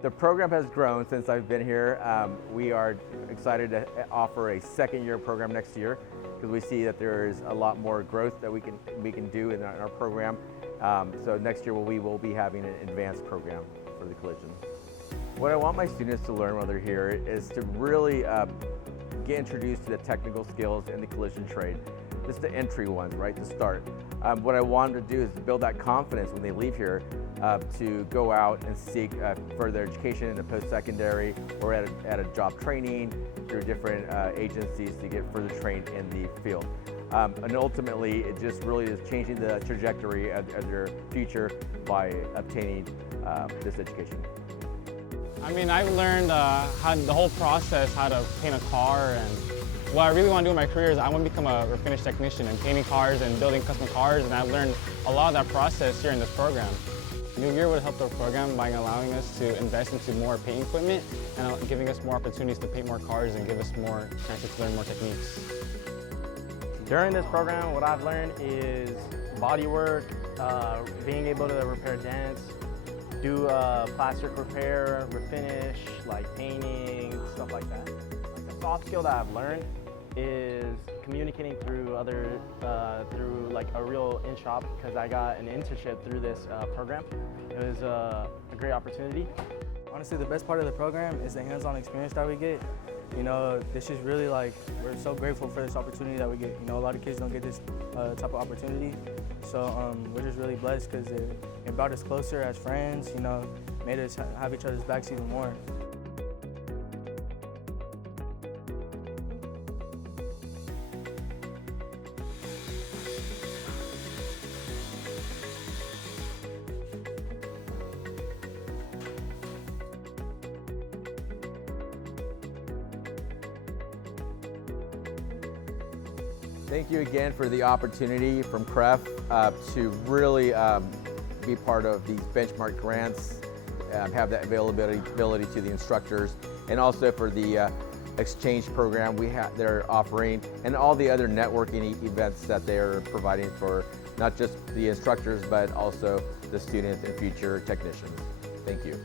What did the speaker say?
The program has grown since I've been here. We are excited to offer a second-year program next year because we see that there is a lot more growth that we can do in our program. So next year we will be having an advanced program for the collision. What I want my students to learn while they're here is to really get introduced to the technical skills in the collision trade. This is the entry ones, right, to start. What I want them to do is to build that confidence when they leave here to go out and seek further education in the post-secondary or at a job training through different agencies to get further trained in the field. And ultimately, it just really is changing the trajectory of their future by obtaining this education. I mean, I've learned how the whole process, how to paint a car, and what I really want to do in my career is I want to become a refinish technician and painting cars and building custom cars, and I've learned a lot of that process here in this program. New Year would help our program by allowing us to invest into more paint equipment and giving us more opportunities to paint more cars and give us more chances to learn more techniques. During this program, what I've learned is body work, being able to repair dents, do plastic repair, refinish, like painting, stuff like that. The soft skill that I've learned is communicating through through like a real in-shop, because I got an internship through this program. It was a great opportunity. Honestly, the best part of the program is the hands-on experience that we get. You know, this is really like, we're so grateful for this opportunity that we get. You know, a lot of kids don't get this type of opportunity. So we're just really blessed because it brought us closer as friends, you know, made us have each other's backs even more. Thank you again for the opportunity from CREF to really be part of these benchmark grants, have that availability to the instructors, and also for the exchange program they're offering, and all the other networking events that they're providing for not just the instructors, but also the students and future technicians. Thank you.